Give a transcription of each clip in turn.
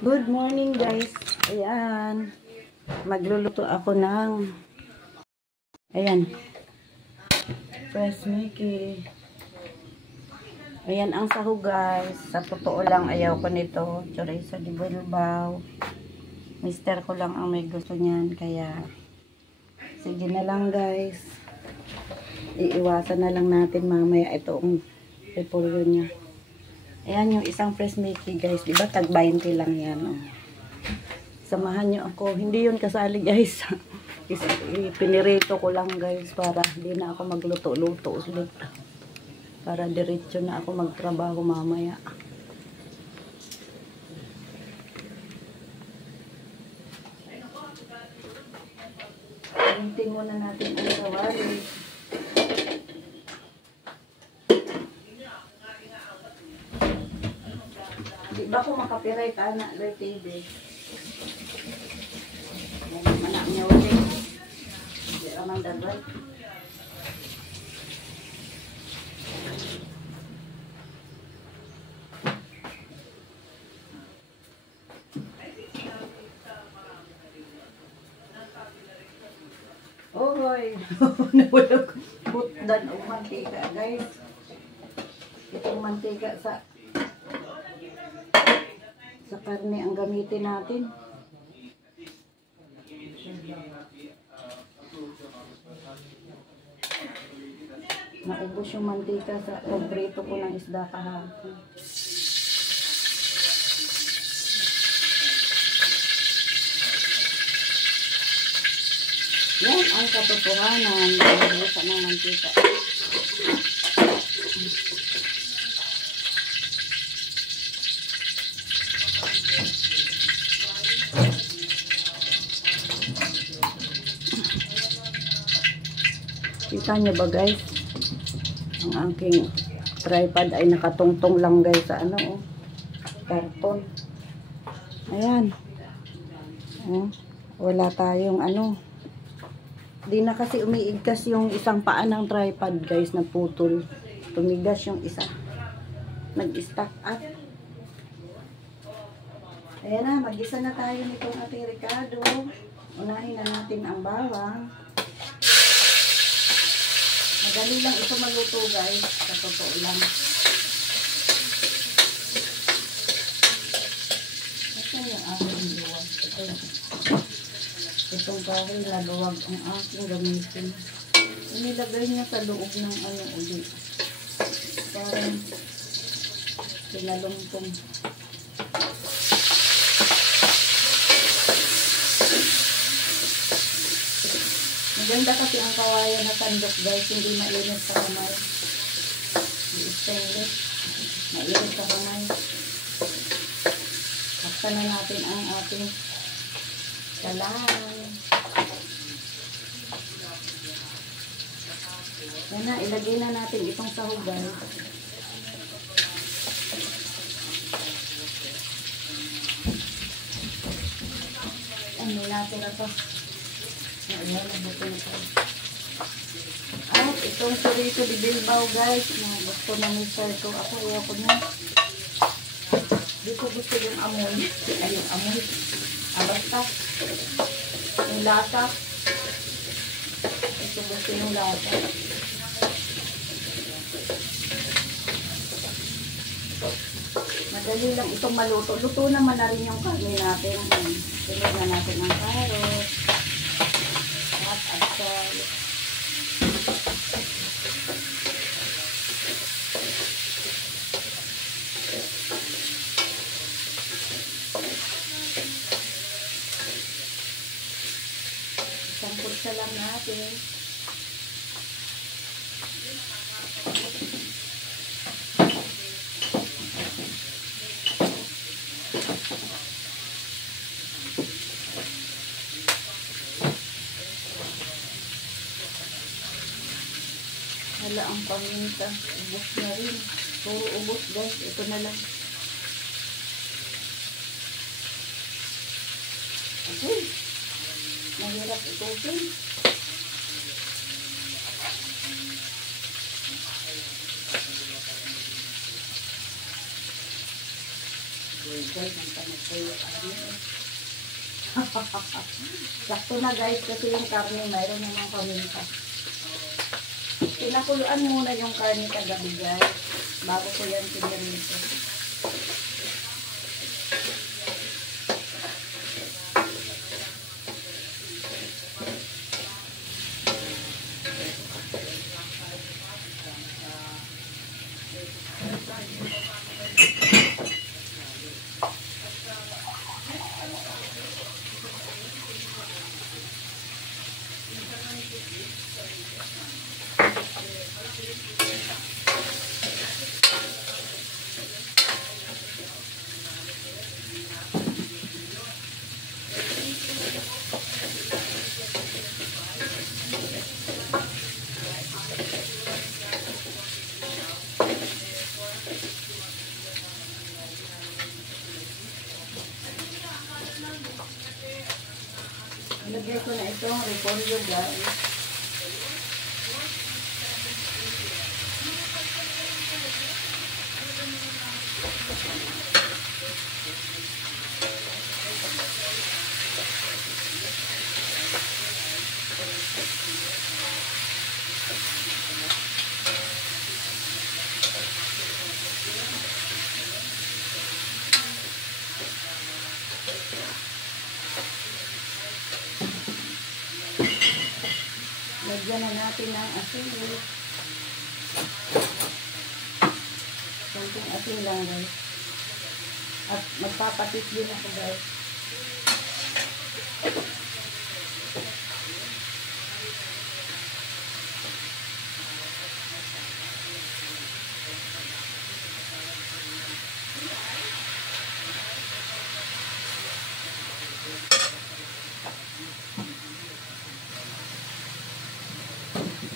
Good morning guys. Ayan. Magluluto ako ng ayan. Fresh Mickey. Ayan ang sahog guys. Sa totoo lang ayaw ko nito. Chorizo de Bilbao. Mister ko lang ang may gusto niyan. Kaya sige na lang guys. Iiwasan na lang natin mamaya itong repolyo niya. Ayan yung isang fresh Mickey guys. Diba tag 20 lang yan. Oh. Samahan nyo ako. Hindi yun kasali guys. Pinirito ko lang guys para hindi na ako magluto-luto ulit. Para diretso na ako magtrabaho mamaya. Hintin muna natin ang kawali. Di ba ko makapiray ka na Lord TV? Manak niya ulit. Hindi naman dagay. Oy, nawala ko butdan o mantika guys. Itong mantika sa karne ang gamitin natin. Naubos yung mantika sa pagprito ko ng isda kahapon. Yan ang katotohanan. Naubusan ng mantika. Kita nyo ba guys? Ang aking tripod ay nakatungtong lang guys sa karton. Ayan. Wala tayong Di na kasi umiigkas yung isang paa ng tripod guys, nagputol. Tumigas yung isa. Nag-stack up. Ayan na, mag-isa na tayo nitong ating ricado. Unahin na natin ang bawang. Madali lang ito maluto guys, sa totoo lang. Ito yung aking luwag. Itong kahoy na luwag ang aking gamitin. Inilagay niya sa loob ng ulit. Parang pinalungtong. Maganda kasi ang kawayan na sandok guys, hindi mainit sa kamay. Hindi stainless. Mainit sa kamay. Baksan na natin ang ating kalan. Yan na, ilagay na natin itong sahog guys. May natin na to. Ayan, nabuto na to. At itong chorizo de Bilbao guys, na gusto na mister ko. Ako ayaw ko na. Di ko gusto yung amoy. Ay, yung amoy. Basta. Yung lata. Ito gusto yung lata. Madali lang itong maluto. Luto naman na rin yung karne natin. Sunod na natin ang carrot. At asal. Isang kursa lang natin. Hala ang paminta. Ubos na rin. Puro ubos guys. Ito na lang. Okay. Mahirap itutin. guys, ang tamis ko yung karne. Sakto na guys, kasi yung karne, mayroon naman paminta. Pinakuluan muna yung karne kagabi guys, bago ko yan pinirito. Lagyan ko na itong repolyo guys. Lagyan na natin ng asin. Konting asin lang guys. At magpapatis din ako guys.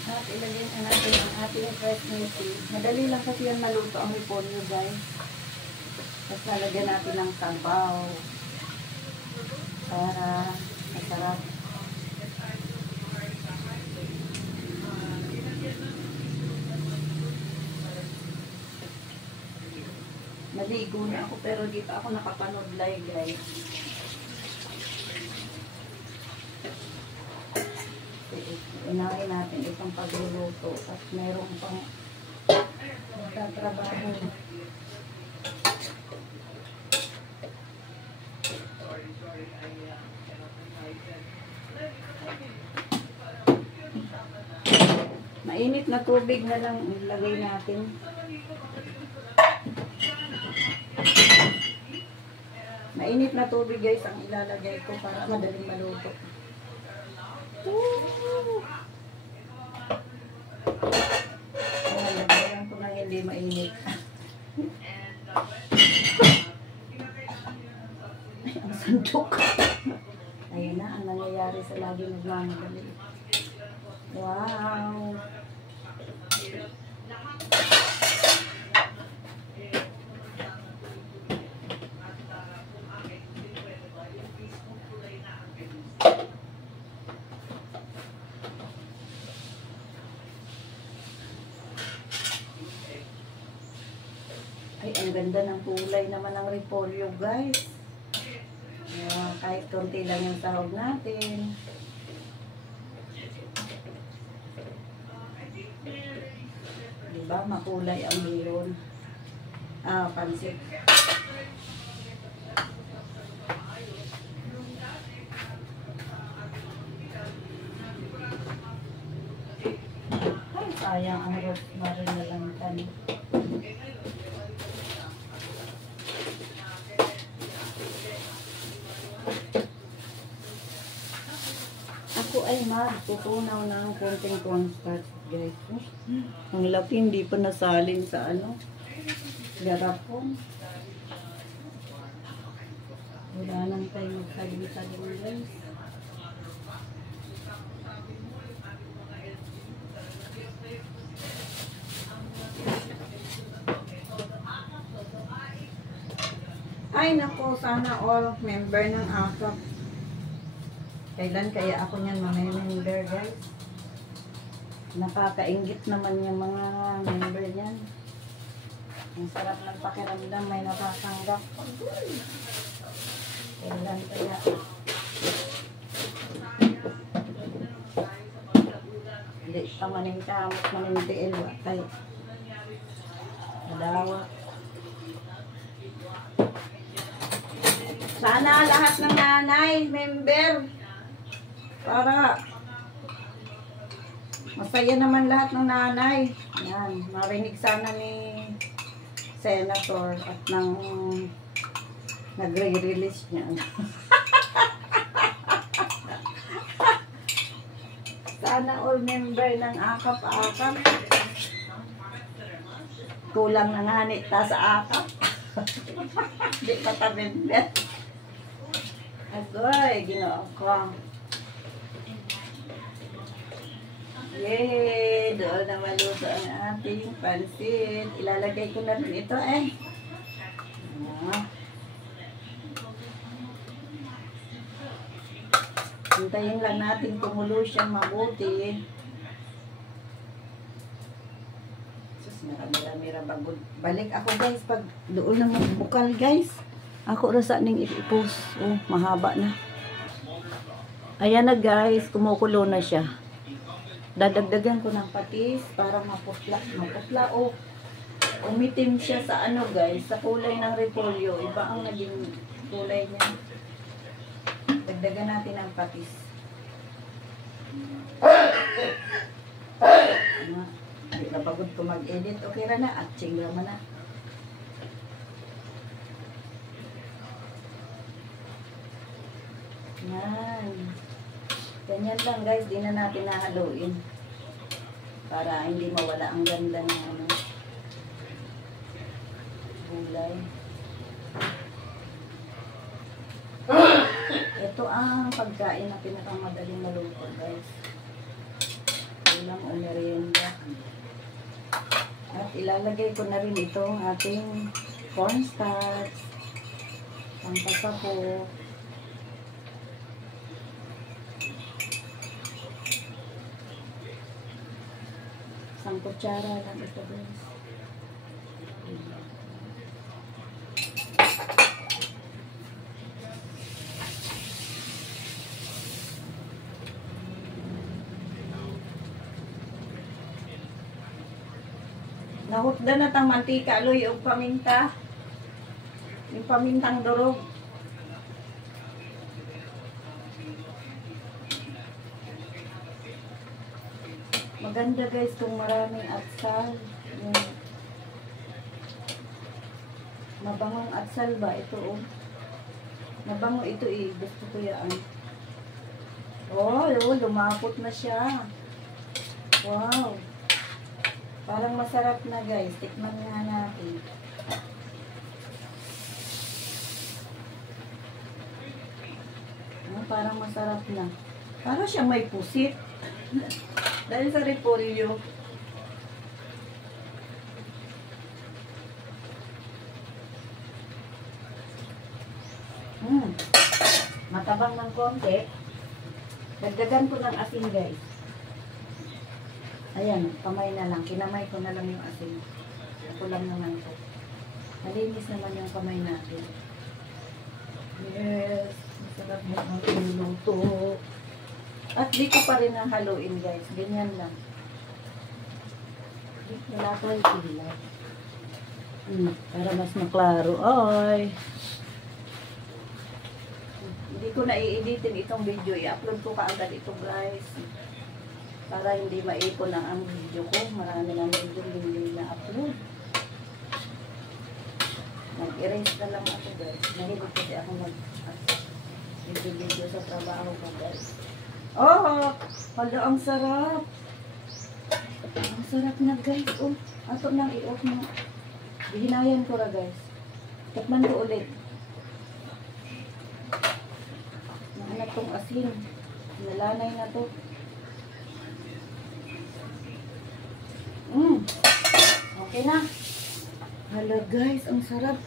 At ilagyan na natin ang ating fresh seaweed. Madali lang kasi yan maluto ang repolyo guys. Tapos lalagyan natin ng sabaw para masarap. Naligo na ako pero di pa ako nakapanood live guys. Inahin natin itong pagluluto at meron pang magtatrabaho. Mainit na tubig na lang ilagay natin. Mainit na tubig guys ang ilalagay ko para madaling maluto. Lagyan ko na hindi mainit. Ay, ang sandok. Ayun na, ang nangyayari sa lagi nagmamadali. Wow! Ay, ang ganda ng kulay naman ng repolyo, guys. Kahit konti lang yung sahog natin. Diba? Makulay ang meron. Pansit. Ay, sayang ang rosemary na lang kan. Ako ay magtutunaw ng konting cornstarch guys. Ang laki, hindi pa nasalin sa ano, garapon. Wala nang tayo magsaling-saling guys. Ay nako, sana all member ng AKAP. Kailan kaya ako niyan mamemember guys? Nakakaingit naman yung mga member niyan. Ang sarap ng pakiramdam, may natatanggap. Kailan kaya? Hindi pa maning kamot, maning diil, watay. Madawa. Sana lahat ng nanay, member, para masaya naman lahat ng nanay. Yan, marinig sana ni Senator at nang nagre-release niya. Sana all member ng akap-akap. Kulang na nga ta sa akap. Hindi pa ta member. Agoy, ginoo ko. Yay! Doon na maluto ang ating pansit. Ilalagay ko na rin ito eh. Hintayin lang natin kumulo siyang mabuti. Sus, mira bagod. Balik ako guys pag doon na magbukal guys. Ako rasa ning i-post. Oh, mahaba na. Ayan na guys, kumukulo na siya. Dadagdagan ko ng patis para maputla. Maputla o umitim siya sa ano guys, sa kulay ng repolyo. Iba ang naging kulay niya. Dagdagan natin ang patis. Hindi na pagod ko mag-edit. Okay ra na. At chingga man na. Yan. Ganyan lang guys. Di na natin nahaluin. Para hindi mawala ang ganda ng ano, gulay. Ito ang pagkain na pinakamadaling maluto guys. Ulam o merienda. At ilalagay ko na rin itong ating cornstarch. Pampasapo. Isang kutsara lang ito guys. Nahutda na tang mantika, aloy, o paminta. Yung pamintang durog. Maganda guys kung maraming atsal. Mabangong atsal ba? Ito oh. Mabango ito eh. Gusto ko yan. Oh, lumapot na siya. Wow. Parang masarap na guys. Tikman nga natin. Parang masarap na. Parang siya may pusit. Dahil sa repolyo. Matabang ng konti. Dagdagan ko ng asin guys. Ayan, kamay na lang. Kinamay ko na lang yung asin. Ako lang naman ito. Malinis naman yung kamay natin. Yes. Masarap mo ang niluto. At di ko pa rin haluin guys. Ganyan lang. Wala ko yung kilay. Para mas maklaro. Oy. Hindi ko na i-editin itong video. I-upload ko kaagad ito guys. Para hindi maipon ang video ko. Marami ng video hindi na-upload. Mag-erase na lang ako guys. Nahilig kasi ako mag-video sa trabaho ko guys. Oh! Hala, ang sarap! Ang sarap na guys. Oh, ato nang i-off mo. Hinayan ko ra guys. Tikman ko ulit. Nahanap tong asin. Nalanay na to. Okay na. Hala guys, ang sarap.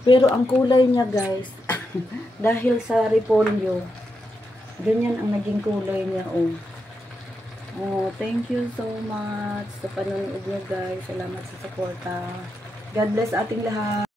Pero ang kulay niya guys, dahil sa repolyo, ganyan ang naging kulay niya. Oh, thank you so much sa panonood niyo guys. Salamat sa suporta. God bless ating lahat.